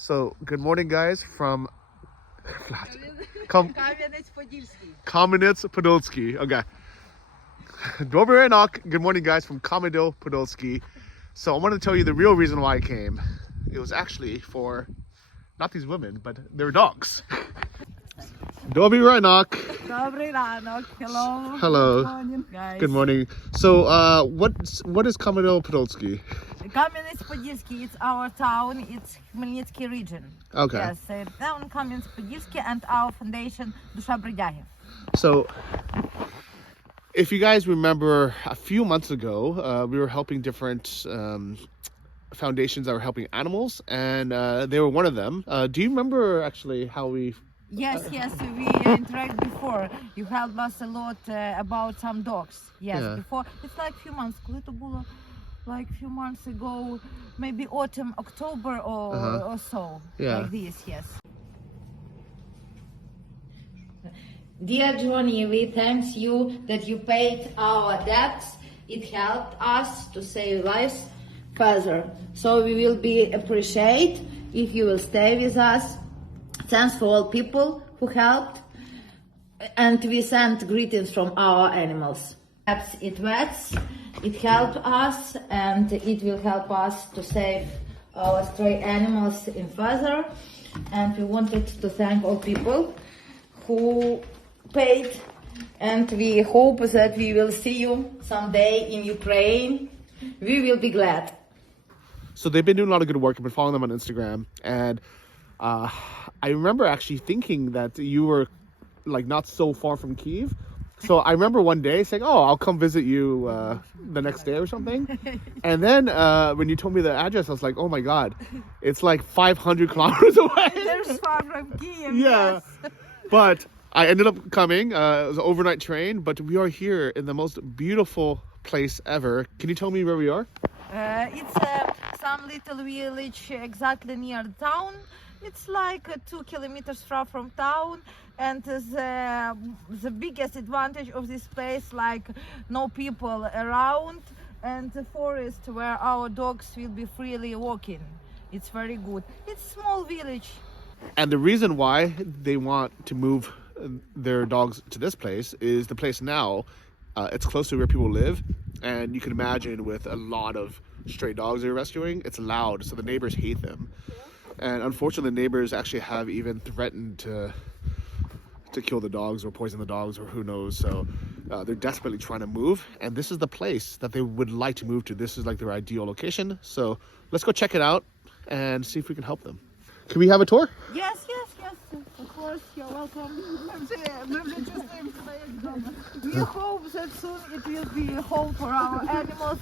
So, good morning, guys, from Kam'yanets, Podolsky. Okay. Dobry ranok. Good morning, guys, from Kam'yanets, Podolsky. So, I want to tell you the real reason why I came. It was actually for not these women, but their dogs. Dobry ranok. Dobry ranok. Hello. Hello. Good morning, guys. Good morning. So, what is Kam'yanets, Podolsky? Kam'yanets-Podilsky, it's our town, it's Khmelnytsky region. Okay. Yes, town Kam'yanets-Podilsky and our foundation Dusha Бродяги. So, if you guys remember, a few months ago, we were helping different foundations that were helping animals, and they were one of them. Do you remember actually how we... Yes, we interacted before. You helped us a lot about some dogs. Yes, Yeah. before. It's like a few months. Коли то було? Like a few months ago, maybe autumn, October or so. Yeah. Like this, yes. Dear Johnny, we thank you that you paid our debts. It helped us to save lives further. So we will be appreciate if you will stay with us. Thanks for all people who helped. And we send greetings from our animals. It vets, it helped us, and it will help us to save our stray animals in further. And we wanted to thank all people who paid, and we hope that we will see you someday in Ukraine. We will be glad. So they've been doing a lot of good work. I've been following them on Instagram, and I remember actually thinking that you were like not so far from Kyiv. So I remember one day saying, "Oh, I'll come visit you the next day or something." And then when you told me the address, I was like, "Oh my God, it's like 500 kilometers away." There's far from Kyiv. Yeah, but I ended up coming. It was an overnight train, but we are here in the most beautiful place ever. Can you tell me where we are? It's some little village exactly near the town. It's like 2 kilometers far from town, and the biggest advantage of this place, like no people around, and the forest where our dogs will be freely walking. It's very good. It's small village. And the reason why they want to move their dogs to this place is the place now, it's close to where people live, and you can imagine with a lot of stray dogs they're rescuing, it's loud, so the neighbors hate them. And unfortunately, the neighbors actually have even threatened to kill the dogs or poison the dogs or who knows. So they're desperately trying to move, and this is the place that they would like to move to. This is like their ideal location. So let's go check it out and see if we can help them. Can we have a tour? Yes. Of course, you're welcome. We hope that soon it will be a home for our animals.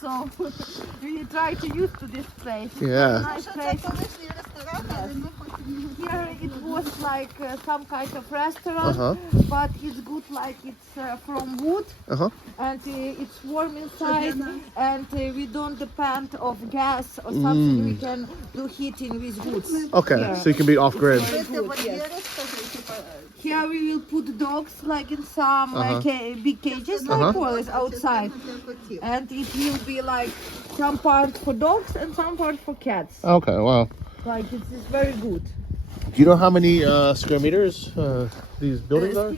So we try to use to this place. Yeah. Nice place. Yes. Here it was like some kind of restaurant, but it's good like it's from wood, and it's warm inside, and we don't depend of gas or something. We can do heating with wood. Okay, Here. so you can be off grid. Here we will put dogs like in some big cages like always outside, and it will be like some part for dogs and some part for cats. Okay, wow. Like it's very good. Do you know how many square meters these buildings are?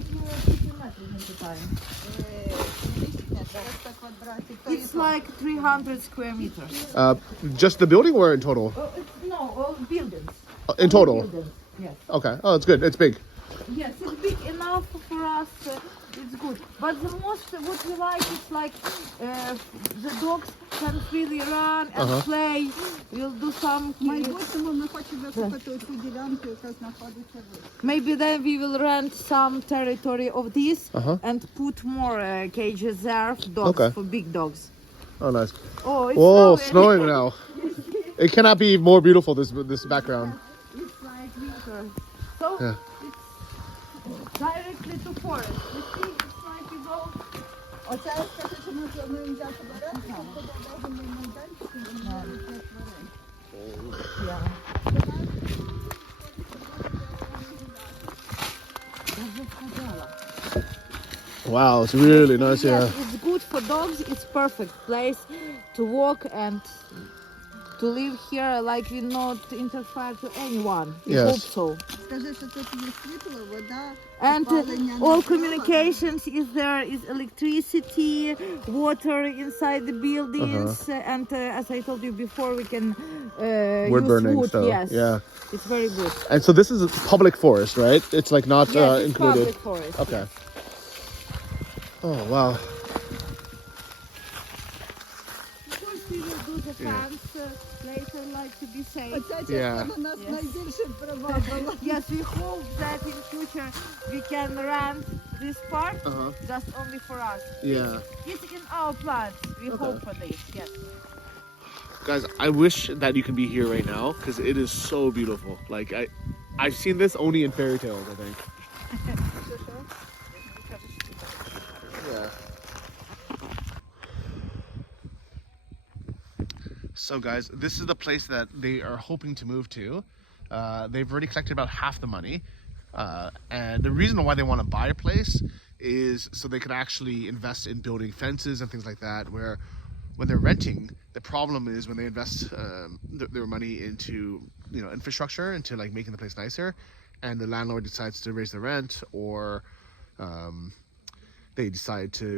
It's like 300 square meters. Just the building or in total? No, all buildings. In total? Buildings. Yes. Okay. Oh, it's good. It's big. Yes, it's big enough for us. It's good. But the most what we like is like the dogs can freely run and play. We'll do some. Maybe then we will rent some territory of this and put more cages there for dogs, for big dogs. Oh, nice. Oh, it's Whoa, snowing. snowing now. It cannot be more beautiful, this background. It's like winter. So Yeah. it's directly to forest. You see, it's like you go. Yeah. Wow, it's really nice. Yes, Yeah. it's good for dogs. It's perfect place to walk and to live here, like we not interfere to anyone. We Yes. hope so. Скажи, що тут є світло, вода, And опалення на all дрова. communications is there, is electricity, water inside the buildings, and as I told you before, we can Wood use burning, wood. so, Yes, yeah. it's very good. And so this is a public forest, right? It's like not Yes, it's included. public forest. Okay. Oh wow. Of course, we will do the fence later, like to be safe. Оця Yeah. частина нас Yes. найбільше привабила. Yes, we hope that in future we can rent this part just only for us. Yeah. It's in our plans. We hope for this. Yes. Guys, I wish that you can be here right now because it is so beautiful. Like I've seen this only in fairy tales, I think. Yeah. So guys, this is the place that they are hoping to move to. They've already collected about half the money. And the reason why they want to buy a place is so they can actually invest in building fences and things like that, where when they're renting, the problem is when they invest their money into, you know, infrastructure, into like making the place nicer, and the landlord decides to raise the rent, or they decide to,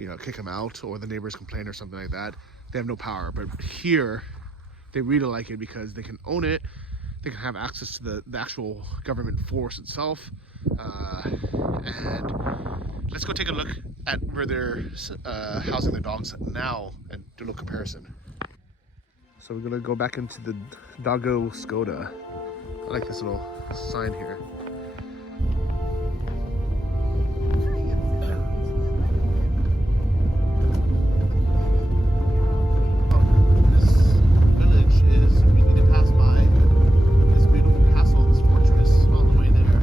you know, kick them out, or the neighbors complain or something like that, they have no power. But here, they really like it because they can own it, they can have access to the actual government force itself, and let's go take a look at where they're housing their dogs now and do a little comparison. So we're gonna go back into the Doggo Skoda. I like this little sign here. This village is, we need to pass by this beautiful castle, this fortress on the way there.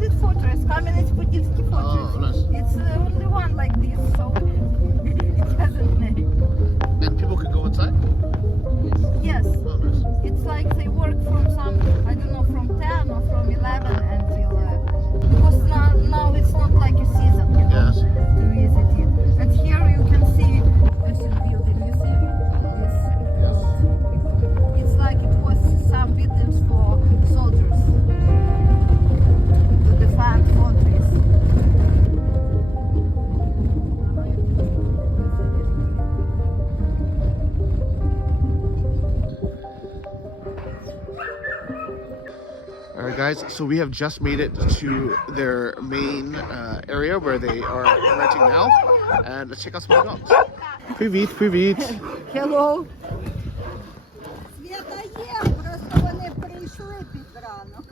This fortress, Kam'yanets fortress. Oh, nice. It's only one like this, so it hasn't name. And people could go inside? Yes, Oh, nice. it's like they work from some, I don't know, from 10 or from 11 until, because now it's not like a season, you know, Yes. to visit it. And here you can see this building, you see this. It's like it was some buildings for soldiers to defend fortress. All right, guys, so we have just made it to their main area where they are renting now, and let's check out some of the dogs. Привіт, привіт. Hello. Свята є, просто вони прийшли під ранок.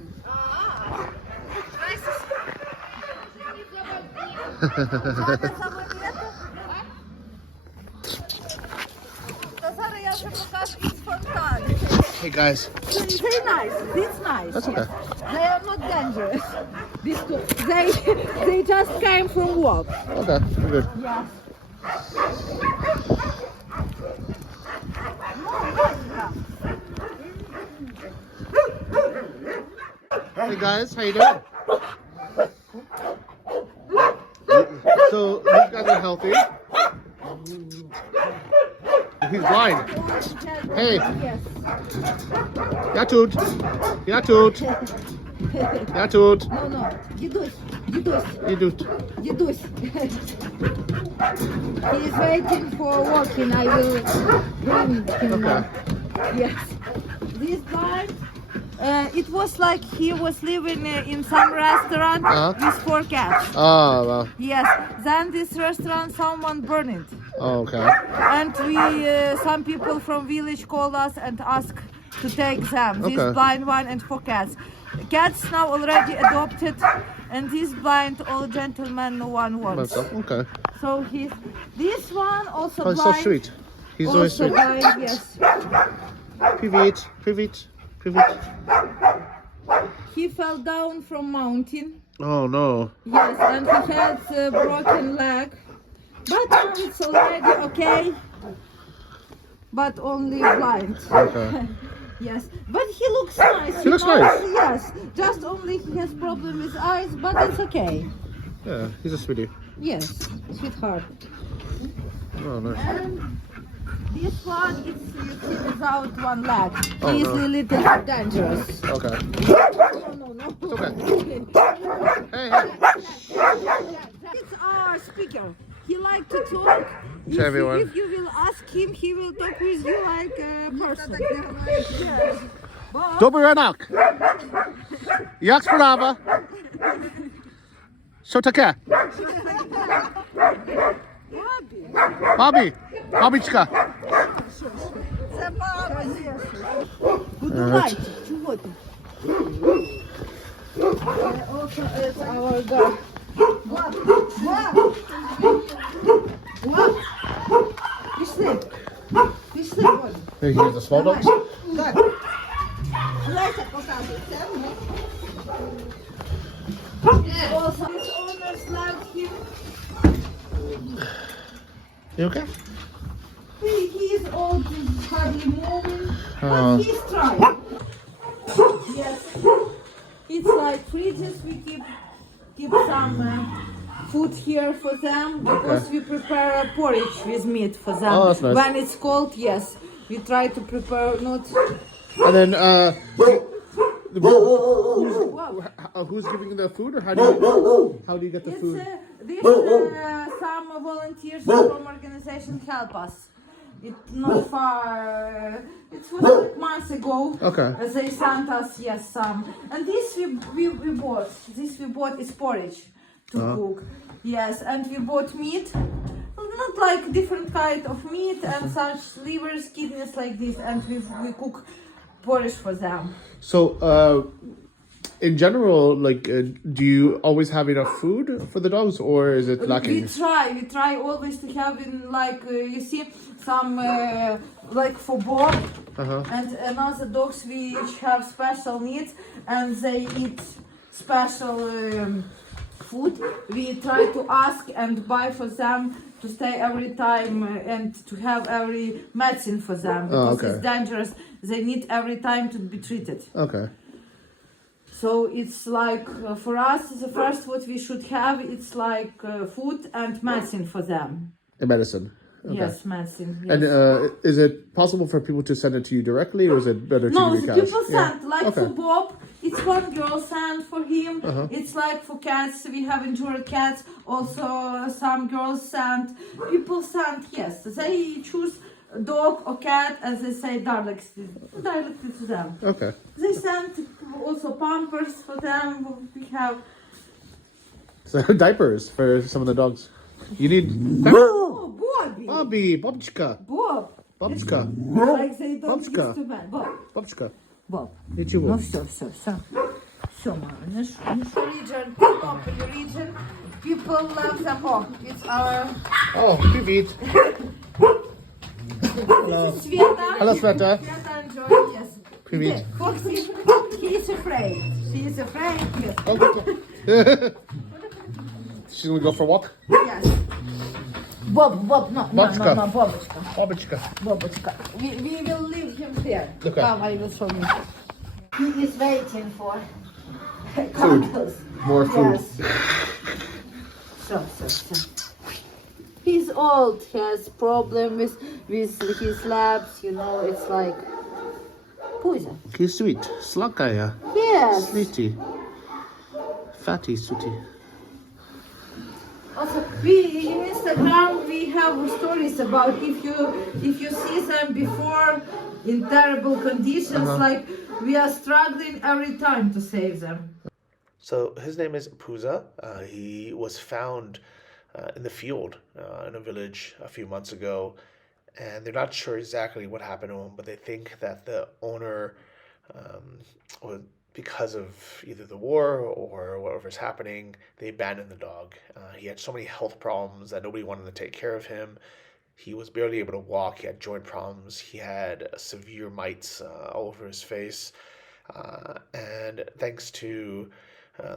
Зараз я вже покажу із фонтан. Hey guys. Very nice. It's nice. That's okay. They are not dangerous. These two, they just came from walk. Okay, we're good. Yeah. Hey guys, how you doing? So these guys are healthy. He's blind. Hey. Yes. Yatut. Yatut. Yatut. No. Дідусь. Yatut. Дідусь. He is waiting for walking. I will bring him. Okay. Yes. This blind. It was like he was living in some restaurant with 4 cats. Oh, wow. Yes. Then this restaurant, someone burned it. Oh, okay. And we, some people from village called us and asked to take them. This Okay. blind one and 4 cats. Cats now already adopted, and this blind old gentleman no one wants. Okay. So this one also Oh, he's blind. so sweet. He's always Also sweet. blind, yes. Привіт. Привіt. Привіt. He fell down from mountain. Oh, no. Yes, and he had a broken leg. But now it's already okay. But only blind. Okay. Yes, but he looks nice. He looks you know? nice. Yes, just only he has problem with eyes, but it's okay. Yeah, he's a sweetie. Yes, sweetheart. Oh, nice. And this one is you see without one leg. Oh, He is no. a little dangerous. Okay. No. It's okay. Hey, hey. It's our speaker. He like to talk. If, everyone. if you will ask him, he will talk with you like a person. Yes. But Dobry ranek. Jak sprawa? Co takie? Bobby. Babiczka. Це мама подумайте, чого ти? Also, it's our dog. Пішли. Пішли, Боже. Here's the small dogs. Леся показує. Це ми. Also, his owners like him. You okay? He is old, he's hardly moving, Oh. but he's trying. Yes. It's like fridges, we keep some food here for them because we prepare a porridge with meat for them. Oh, that's nice. When it's cold, yes, we try to prepare not. And then, Wow. who's giving the food, or how do you get the It's food? some volunteers from organization help us. It's not far. It was like months ago. Okay. They sent us some, and this we bought. This we bought is porridge to cook. Yes, and we bought meat. Not like different kind of meat and such livers, kidneys like this, and we cook porridge for them. So, in general, like, do you always have enough food for the dogs, or is it lacking? We try always to have in like you see some like for Bob and another dogs which have special needs and they eat special food. We try to ask and buy for them to stay every time and to have every medicine for them because okay. it's dangerous. They need every time to be treated. Okay. So it's like for us, the first what we should have, it's like food and medicine for them. And medicine. Okay. Yes, medicine. Yes. And is it possible for people to send it to you directly, or is it better to No, give you the cash? people send. Like Okay. for Bob, it's one girl sent for him. It's like for cats, we have injured cats. Also, some girls send. People send. Yes, they choose a dog or cat, and they say directly to them. Okay. They send also pampers for them. We have. So diapers for some of the dogs. You need Oh, Bobby! Bobby, Bobchka, Bob! Bobchka, Like they don't Бабушка. used to man. Bob. Bobchka. Bob. Ничего. Ну все. Все, мама, region, region, people love them. Oh, it's our Oh, привет. Sveta. Hello, Sveta. Sveta enjoy, yes. Привет. Foxy, he is afraid. She is afraid, yes. Okay. She's gonna go for a walk. Yes. Bob, no, Бабушка. Bobочka. Bobchka. We will leave him here. Okay. Come, I will show you. He is waiting for Food. cuddles. More food. Yes. So. He's old. He has problem with his labs. You know, it's like Puja. He's sweet. Sladkaya. Yes. Sweetie. Fatty, sweetie. Also, in Instagram we have stories about if you see them before in terrible conditions, like we are struggling every time to save them. So his name is Puza. He was found in the field in a village a few months ago, and they're not sure exactly what happened to him, but they think that the owner, because of either the war or whatever's happening, they abandoned the dog. He had so many health problems that nobody wanted to take care of him. He was barely able to walk. He had joint problems. He had severe mites all over his face. And thanks to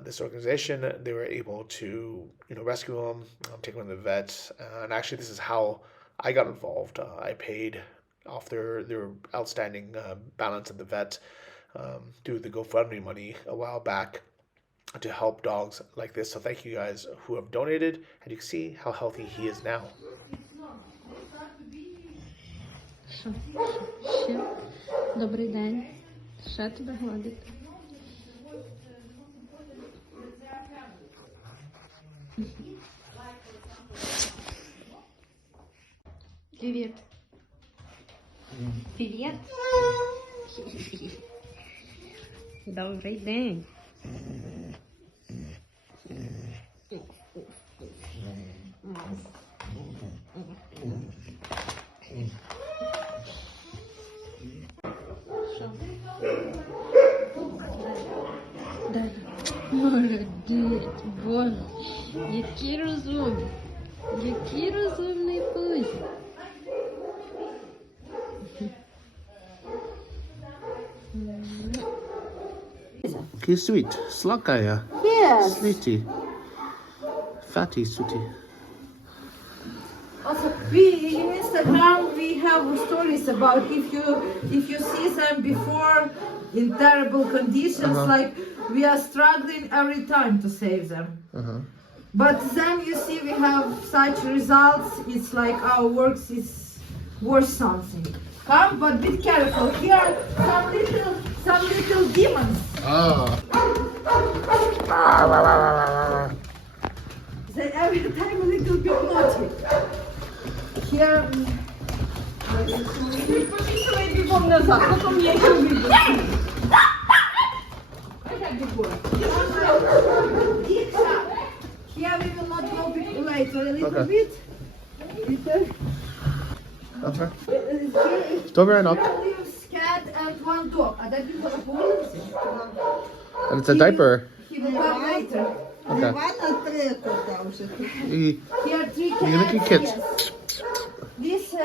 this organization, they were able to, rescue him, take him to the vet. And actually, this is how I got involved. I paid off their outstanding balance at the vet through the GoFundMe money a while back to help dogs like this. So thank you guys who have donated, and you can see how healthy he is now. Ще. Добрий день. Ще тебе гладити. Привет. Привет. Добрий день. Дай. Молодець, Боже, який розумний, який розумний пусть. He's sweet. Slakaya. Yes. Sweetie. Fatty sweetie. Also, in Instagram we have stories about if you see them before in terrible conditions, like we are struggling every time to save them. But then you see we have such results. It's like our works is worth something. Come, but be careful. Here, some little demons. They every time a little bit naughty. Here. Почесывай бегом назад, потом я их увижу. Here we will not go later, a little bit. Okay. Добре ранок. Here lives cat and one dog. А that people are police. And it's a diaper. He will come later. Okay. Вона три кота вже. Here 3 You look at cats. kids. Yes. This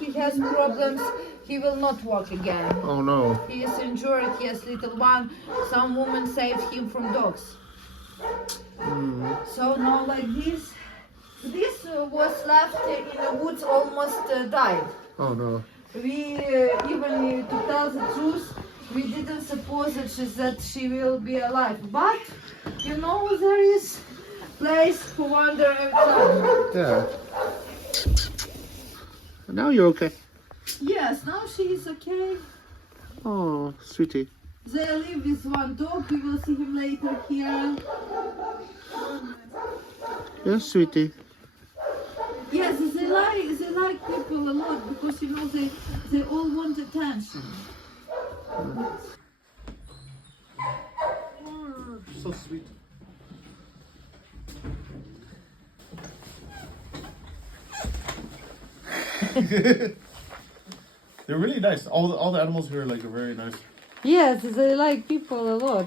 he has problems. He will not walk again. Oh no. He is injured. He has little one. Some woman saved him from dogs. So now like this. This was left in the woods, almost died. Oh no. We even to tell the truth, we didn't suppose that she will be alive. But you know there is place for wonder every time. Yeah. Now you're okay. Yes, now she is okay. Oh, sweetie. They live with one dog. We will see him later here. Yes, sweetie. Yes, they like people a lot because you know they all want attention. So sweet. They're really nice. All the animals here are very nice. Yes, they like people a lot.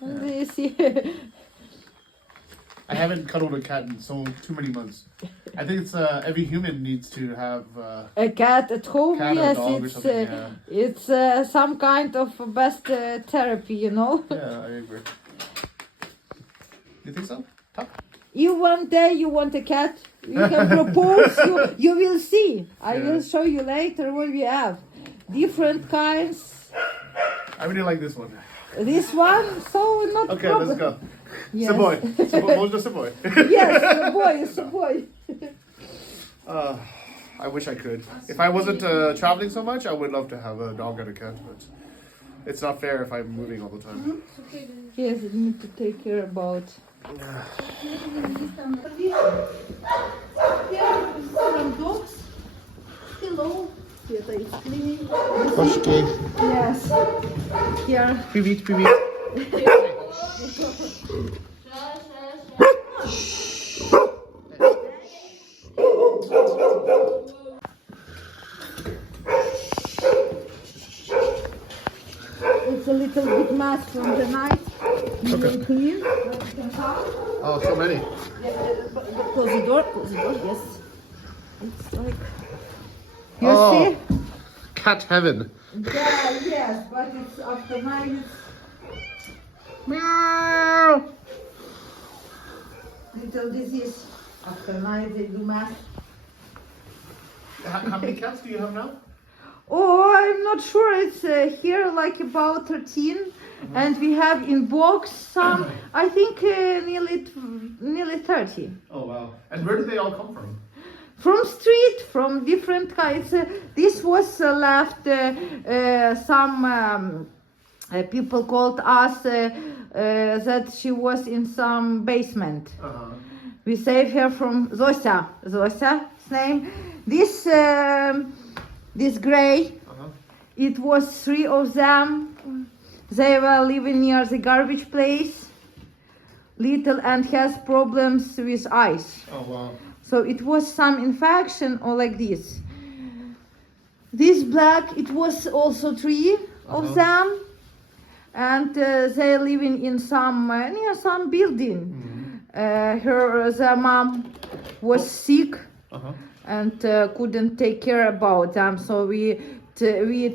They see. I haven't cuddled a cat in too many months. I think it's every human needs to have A cat at home, cat or yes, dog or something. it's some kind of best therapy, you know. Yeah, I agree. You think so? Tuck? You one day you want a cat, you can propose. You will see. I will show you later what we have. Different kinds. I really like this one. This one, so not Okay, problem. let's go. Yes. Saboy. Можно Saboy. Yes, it's a boy. I wish I could. If I wasn't traveling so much, I would love to have a dog and a cat, but it's not fair if I'm moving all the time. Yes, you need to take care about. Here, some dogs. Hello. Кошки. Yes. Here. Привет, привет. It's a little bit mess from the night. We will clean. Oh, so many. Close the door, yes. It's like... You Oh. see? Cat heaven. Yeah, yes, but it's after night. Meow. Little disease. After night they do mess. How many cats do you have now? Oh, I'm not sure. It's here like about 13, and we have in box some. I think nearly 30. Oh wow! And where do they all come from? From street, from different kinds. This was left. Some people called us that she was in some basement. We saved her from Zosia. Zosia's name. This gray. It was 3 of them. They were living near the garbage place. Little and has problems with eyes. Oh wow! So it was some infection or like this. This black, it was also 3 of them, and they living in some near some building. Their mom was sick and couldn't take care about them, so we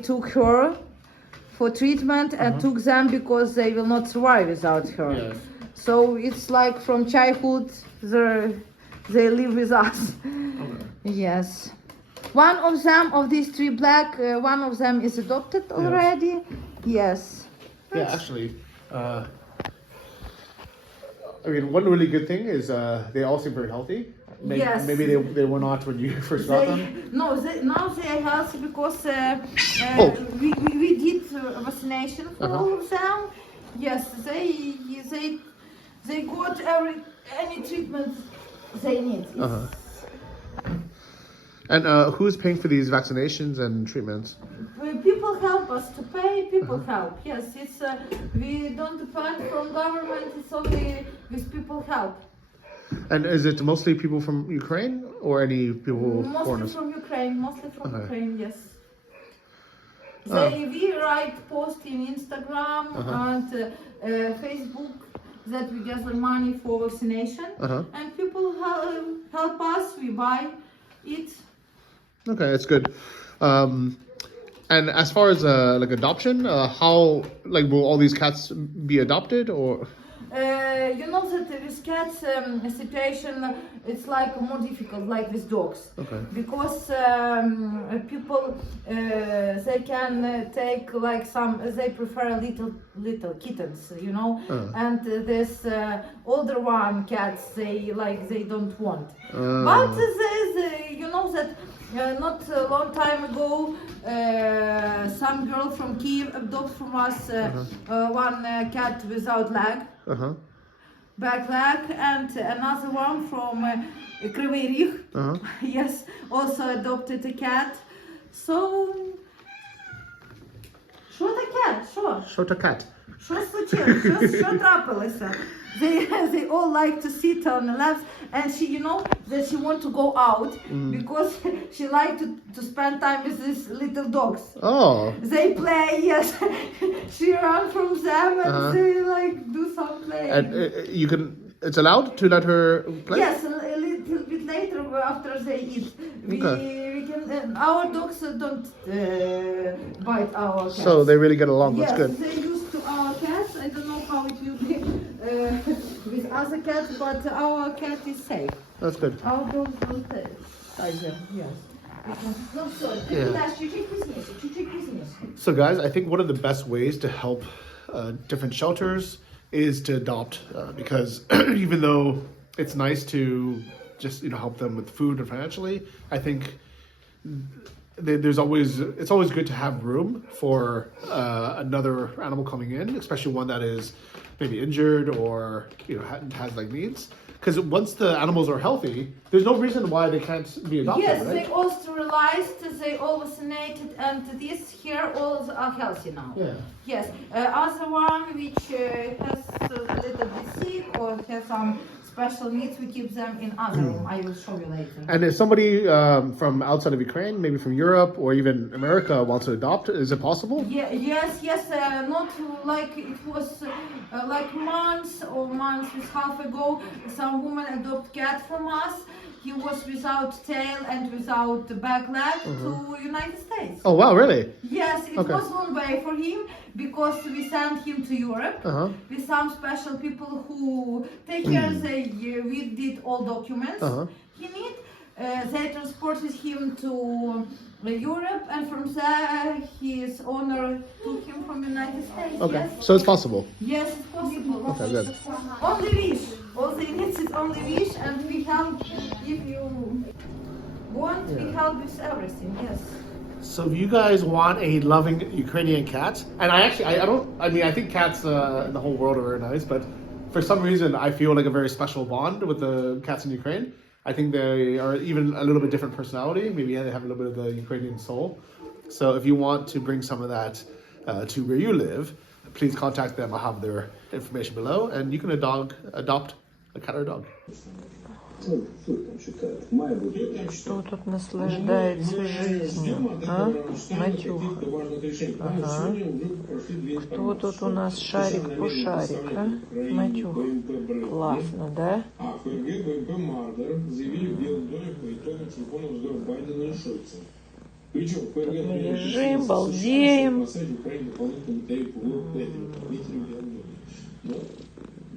took her for treatment and took them because they will not survive without her. Yes. So it's like from childhood they live with us. Yes. One of them, of these 3 black, one of them is adopted already. Yes. Yeah, actually, I mean, one really good thing is they all seem very healthy. Yes. Maybe they were not when you first got them. No, now they are healthy because we did vaccination for all of them. Yes, they got any treatment they need. And who's paying for these vaccinations and treatments? People help us to pay. People help. Yes, it's we don't depend from government. It's only with people help. And is it mostly people from Ukraine or any people Mostly foreigners? from Ukraine. Mostly from Okay. Ukraine. Yes. We write post in Instagram and Facebook that we gather money for vaccination, and people help us. We buy it. Okay, that's good. And as far as like adoption, how like will all these cats be adopted or? You know that with cats situation it's like more difficult like with dogs. Okay. Because people they can take like some they prefer little kittens, you know, and this older one cats they don't want. But you know that not a long time ago some girl from Kyiv adopted from us one cat without leg. Back leg, and another one from Kryvyi Rih. Yes, also adopted a cat. So, що таке? Що таке? Що случилось? Що трапилося? They all like to sit on the laps, and she, you know, that she want to go out because she like to spend time with these little dogs. Oh. They play, yes. She run from them and they like do some play. And you can. It's allowed to let her play. Yes, a little bit later after they eat. We can. Our dogs don't bite our cats. So they really get along. Yes, That's good. they used to our cats. I don't know how it will be with other cats, but our cat is safe. That's good. Our dogs don't either. Yes. No, sorry. Чуть-чуть позднее. So guys, I think one of the best ways to help different shelters is to adopt because even though it's nice to just help them with food and financially, I think it's always good to have room for another animal coming in, especially one that is maybe injured or has like needs. Because once the animals are healthy, there's no reason why they can't be adopted. Yes, right? they all sterilized, they all vaccinated, and these here all are healthy now. Yeah. Yes, other one which has a little bit sick or has some special needs, we keep them in other room. I will show you later. And if somebody from outside of Ukraine, maybe from Europe or even America, wants to adopt, is it possible? Yes. Not like it was like months with half ago. Some woman adopted cat from us. He was without tail and without the back leg to United States. Oh wow, really? Yes, it was long way for him because we sent him to Europe with some special people who take care. We did all documents he need. They transported him to Europe, and from there his owner took him from United States. Okay, Yes, so it's possible. yes, it's possible. Okay, good. Only wish. All they need is only wish, and we help if you want. We help with everything. Yes. So if you guys want a loving Ukrainian cat, and I think cats in the whole world are very nice, but for some reason I feel like a very special bond with the cats in Ukraine. I think they are even a little bit different personality. Maybe they have a little bit of the Ukrainian soul. So if you want to bring some of that to where you live, please contact them. I'll have their information below, and you can adopt a cat or a dog. Кто тут наслаждается жизнью, а? Матюха. Ага. Кто тут у нас шарик-пушарик, а? Матюха. Классно, да? Тут мы лежим, балдеем.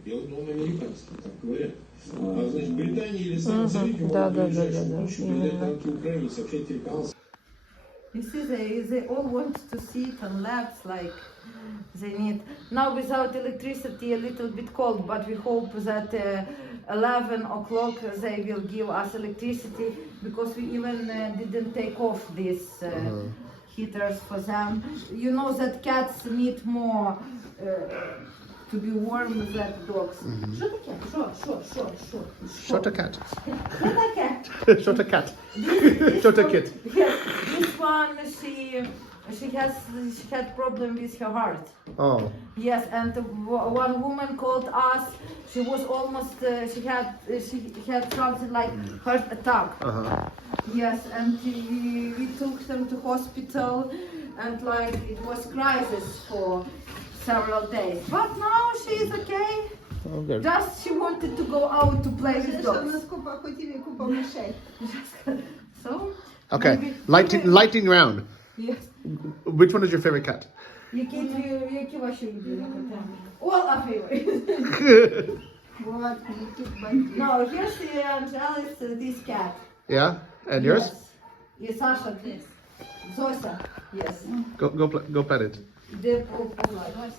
Белый дом американский, так говорят. А значит, в Британии или Санкт-Петербурге, Да. именно Украине сообщает телеканал. You see, they all want to sit on laps like they need. Now without electricity, a little bit cold, but we hope that 11 o'clock they will give us electricity, because we even didn't take off these heaters for them. You know that cats need more to be warm than dogs. Что таке? Що? Short a cat. Що таке? Short a cat. This Short a one- kid. Yes, this one she had problem with her heart. Oh. Yes, and one woman called us. She was almost she had something like heart attack. Yes, and we took them to hospital, and like it was crisis for several days. But now she is okay. Oh, good. Just she wanted to go out to play with Що в dogs. нас купа котів і купа мишей. So. Okay, maybe- lightning round. Yes. Which one is your favorite cat? Які ваші улюблені коти? All are favorite. От, які бандити. No, here's the Angelis, this cat. Yeah, and yours? Yes. І Саша, Zosa. Yes. Go pet it. Де Zosa.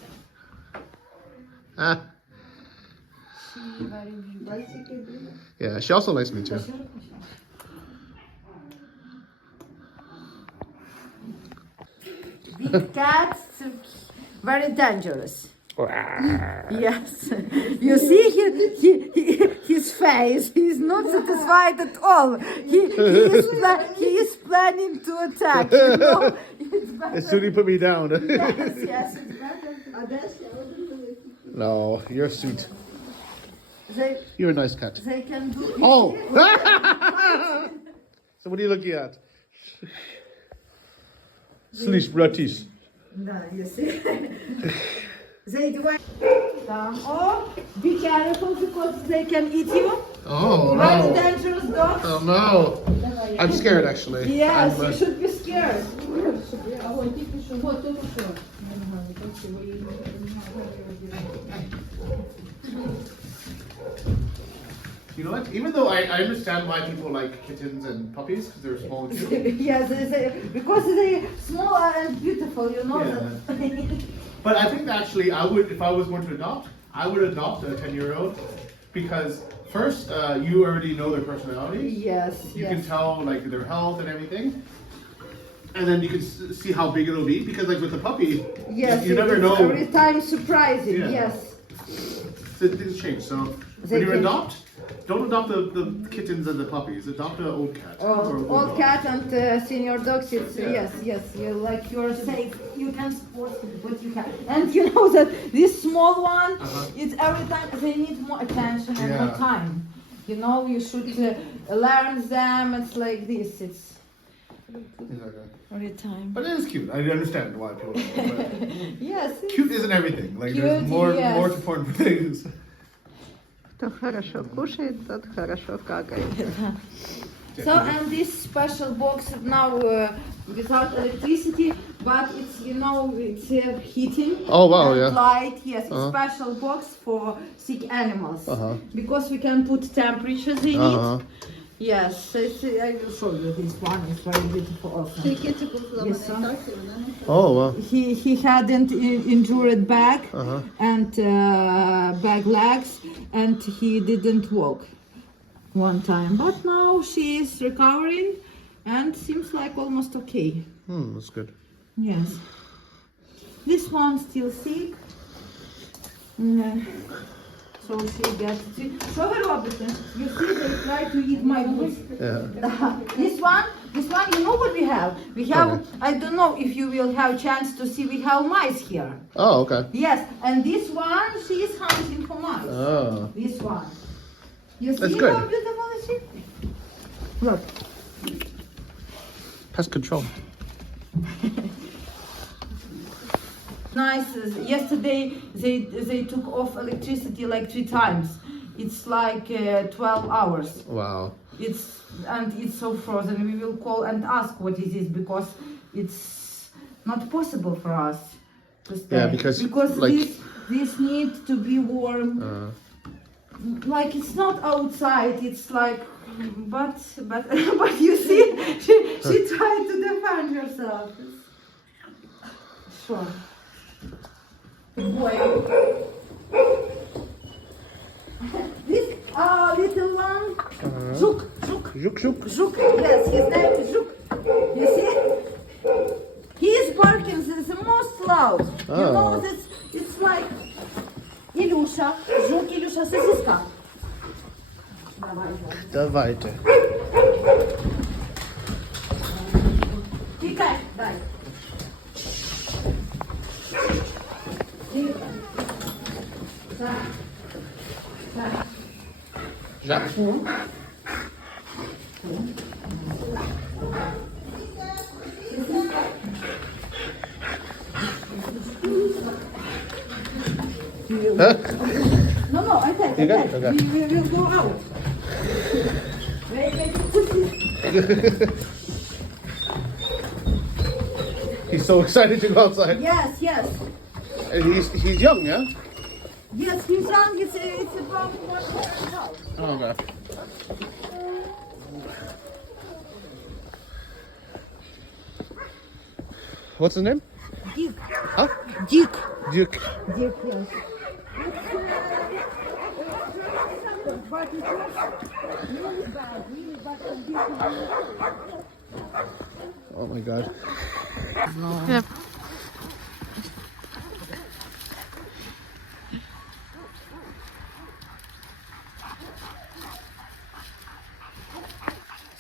Ah, Бачите, блін. yeah. She also likes me too. Big cats, very dangerous. Yes. You see his face. He's not satisfied at all. He is planning to attack. You know? It's better. As soon as you put me down. Yes, it's better. А де ще один великий? No, you're sweet. You're a nice cat. They can do. Oh! So what are you looking at? Slish bratis. Да, you see. They do. Oh, be careful because they can eat you. Oh Very no! dangerous dogs. Oh no! I'm scared actually. Yes, I'm, you should be scared. You know what? Even though I understand why people like kittens and puppies because they're small and cute. Yes, because they small and beautiful. You know Yeah. that. But I think actually I would, if I was going to adopt, I would adopt a 10-year-old because first you already know their personality. Yes. You can tell like their health and everything. And then you can see how big it'll be because like with the puppy, Yes. you never it's know. Every time surprising. Yeah. Yes. So things change. So They when you can- adopt, don't adopt the kittens and the puppies. Adopt an old cat. or a Old dog. cat and senior dogs. It's Yeah. yes. You're safe. You can support what you can. And you know that this small one, it's every time they need more attention and more Yeah. time. You know, you should learn them. It's like this. It's Exactly. every time. But it is cute. I understand why people like it. But Yes. cute isn't everything. Like Cute, there's more yes. important things. Кто хорошо кушает, тот хорошо какает. So and this special box now without electricity, but it's it's heating. Oh, wow, and yeah. light. Yes, it's special box for sick animals Uh-huh. because we can put temperatures in Uh-huh. it. Yes, I will show you this one. It's very beautiful also. Тільки купила Yes, мене так, і вона не Oh, wow. He hadn't injured back Uh-huh. and back legs, and he didn't walk one time. But now she is recovering and seems like almost okay. That's good. Yes. This one still sick. So she gets sick. Що ви робите? You see, they try to eat my boots. Yeah. This one, you know what we have? We have, Okay. I don't know if you will have chance to see, we have mice here. Oh, okay. Yes, and this one, she is hunting for mice. Oh. This one. You That's see good. how beautiful is she? Look. Pest control. Nice. Yesterday they took off electricity like 3 times. It's like 12 hours. Wow. It's so frozen. We will call and ask what it is because it's not possible for us to stay. Yeah, because, like- this needs to be warm. Like it's not outside. It's like, but you see, she tried to defend herself. Sure. Boy. This little one, Zhuk. Zhuk. Yes, his name is Zhuk. You see? He is barking the most loud. You know that it's like Ilyusha, Zhuk, Ilyusha, сосиска. Давайте. Тикай, дай. Jacques. No, I said, You got it? Okay. we will go out. Wait. He's so excited to go outside. Yes. And he's young, yeah? Yes, he's young. It's about 1 year and a half. Oh, okay. What's his name? Dick. Huh? Dick. Duke. Dick, yes. But it was really bad condition. Oh my god. Yep.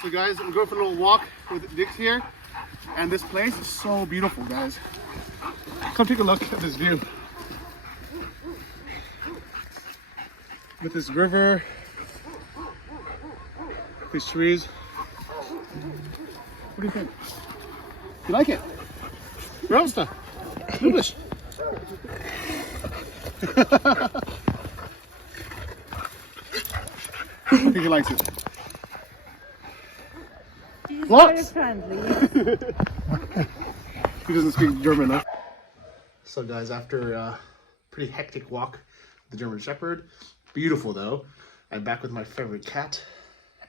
So guys, I'm going for a little walk with Dick here. And this place is so beautiful, guys. Come take a look at this view. With this river, these trees. What do you think? You like it? Rosta. Lubisz. I think he likes it. He's Lots. very friendly. He doesn't speak German, huh? So guys, after a pretty hectic walk with the German Shepherd, beautiful though, I'm back with my favorite cat,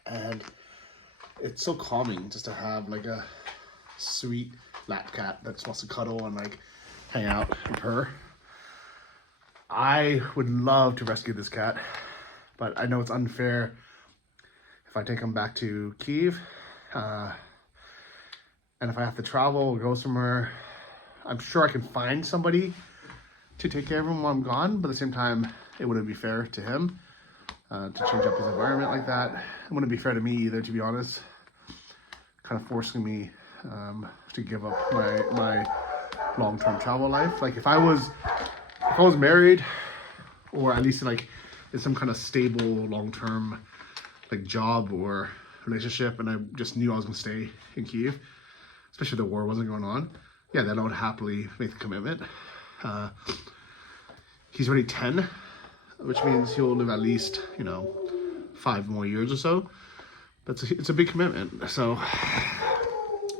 and it's so calming just to have like a sweet lap cat that just wants to cuddle and like hang out with her. I would love to rescue this cat, but I know it's unfair if I take him back to Kyiv. And if I have to travel or go somewhere, I'm sure I can find somebody to take care of him while I'm gone, but at the same time, it wouldn't be fair to him to change up his environment like that. It wouldn't be fair to me either, to be honest. Kind of forcing me to give up my long-term travel life. Like if I was married, or at least like in some kind of stable long-term like job or relationship, and I just knew I was gonna stay in Kyiv, especially if the war wasn't going on, yeah, then I would happily make the commitment. He's already 10, which means he'll live at least 5 more years or so. It's a big commitment. So,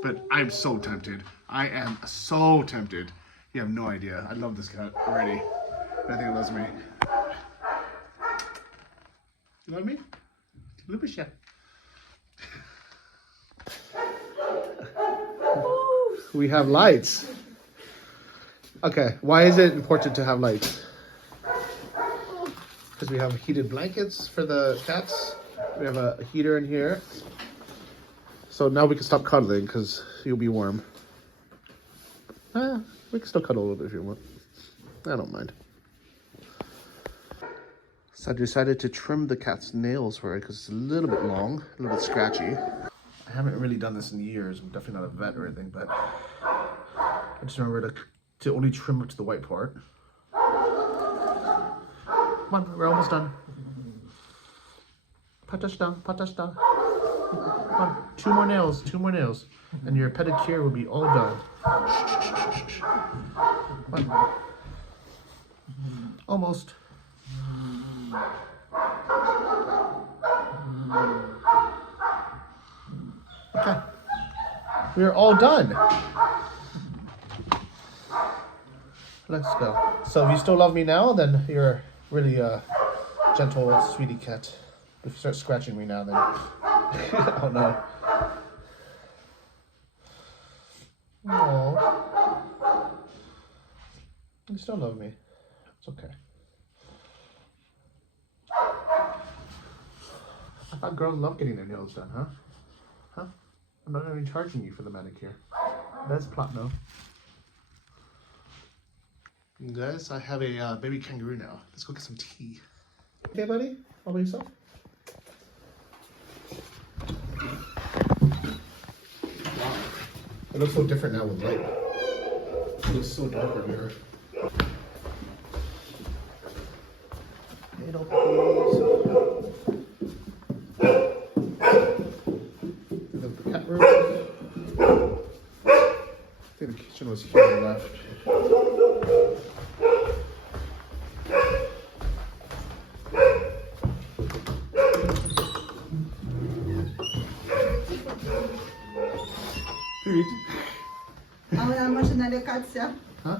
but I'm so tempted. I am so tempted. You have no idea. I love this cat already. I think it loves me. You love me? Lubisz. we have lights. Okay, why is it important to have lights? Because we have heated blankets for the cats. We have a heater in here. So now we can stop cuddling because you'll be warm. We can still cuddle a little bit if you want. I don't mind. So I decided to trim the cat's nails for it because it's a little bit long, a little bit scratchy. I haven't really done this in years. I'm definitely not a vet or anything, but I just remember to only trim up to the white part. Come on, we're almost done. Pat us down, pat us down. Come on, 2 more nails, 2 more nails. And your pedicure will be all done. Shh. Come on. Almost. Okay. We're all done. Let's go. So if you still love me now, then you're really a gentle, sweetie cat. If you start scratching me now, then oh no. Aww. You still love me. It's okay. I thought girls love getting their nails done, huh? Huh? I'm not even charging you for the manicure. That's platinum. Guys, I have a baby kangaroo now. Let's go get some tea. Okay, buddy? All by yourself? Wow. It looks so different now with light. It looks so dark over here. Little puppies. The cat room. I think the kitchen was here on the left. Але може налякатися. Huh?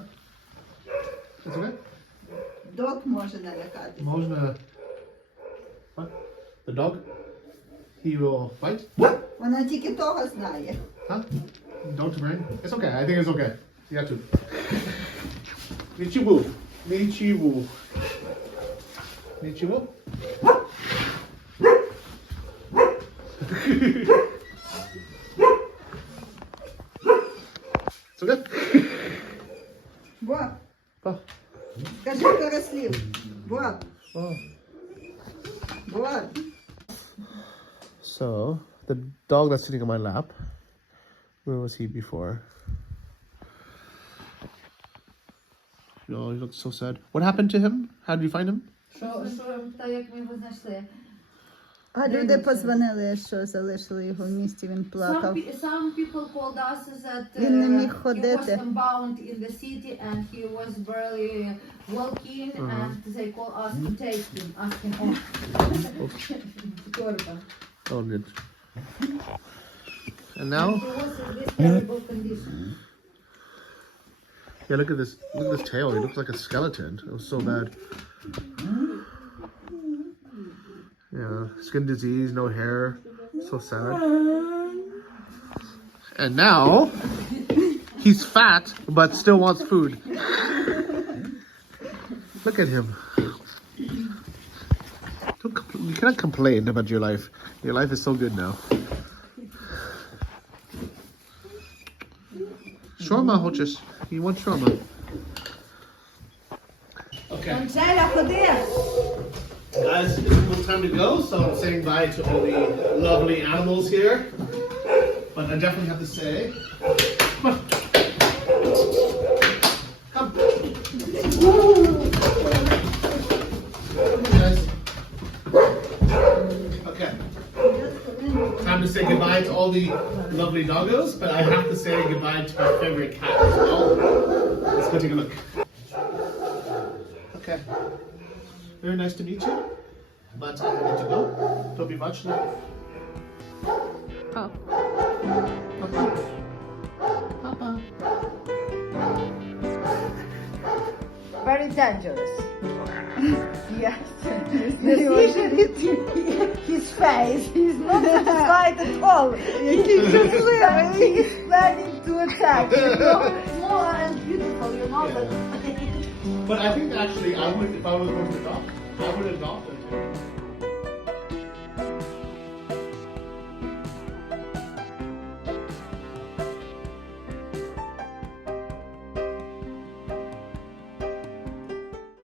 It's okay? Дог може налякатися. Можно. What? The dog? He will bite? Вона тільки того знає. Huh? Dog to brain? It's okay. I think it's okay. You have to. Nichiwu. Nichiwu. Nichiwu? It's okay? Боб, Oh. кажи пару слів. Боб, Oh. Боб. So, the dog that's sitting on my lap, where was he before? Oh, he looks so sad. What happened to him? How did you find him? Як ми його знайшли? А люди позвонили, що залишили його в місті, він плакав. Some people called us that Він не міг he was ходити. bound in the city and he was barely walking and they called us to take him, ask him off. Oh, good. And now? He was in this terrible condition. Yeah, look at this. Look at this tail. He looks like a skeleton. It was so bad. Yeah, skin disease, no hair. So sad. And now, he's fat, but still wants food. Look at him. You cannot complain about your life. Your life is so good now. Shawarma, Hochis. You want shawarma? Okay. Анжеля, ходи! Guys, it's almost time to go, so I'm saying bye to all the lovely animals here. But I definitely have to say, come on. Come. Come on, guys. Okay. Time to say goodbye to all the lovely doggos, but I have to say goodbye to my favorite cat as well. Let's go take a look. Okay. Very nice to meet you, but I need to go. Don't be much love. Oh. Papa. Papa. Very dangerous. Yes. He's face. He's not satisfied at all. He's planning to attack. You know? Small and beautiful, you know. But I think actually, I would, if I was going to adopt, I would adopt them.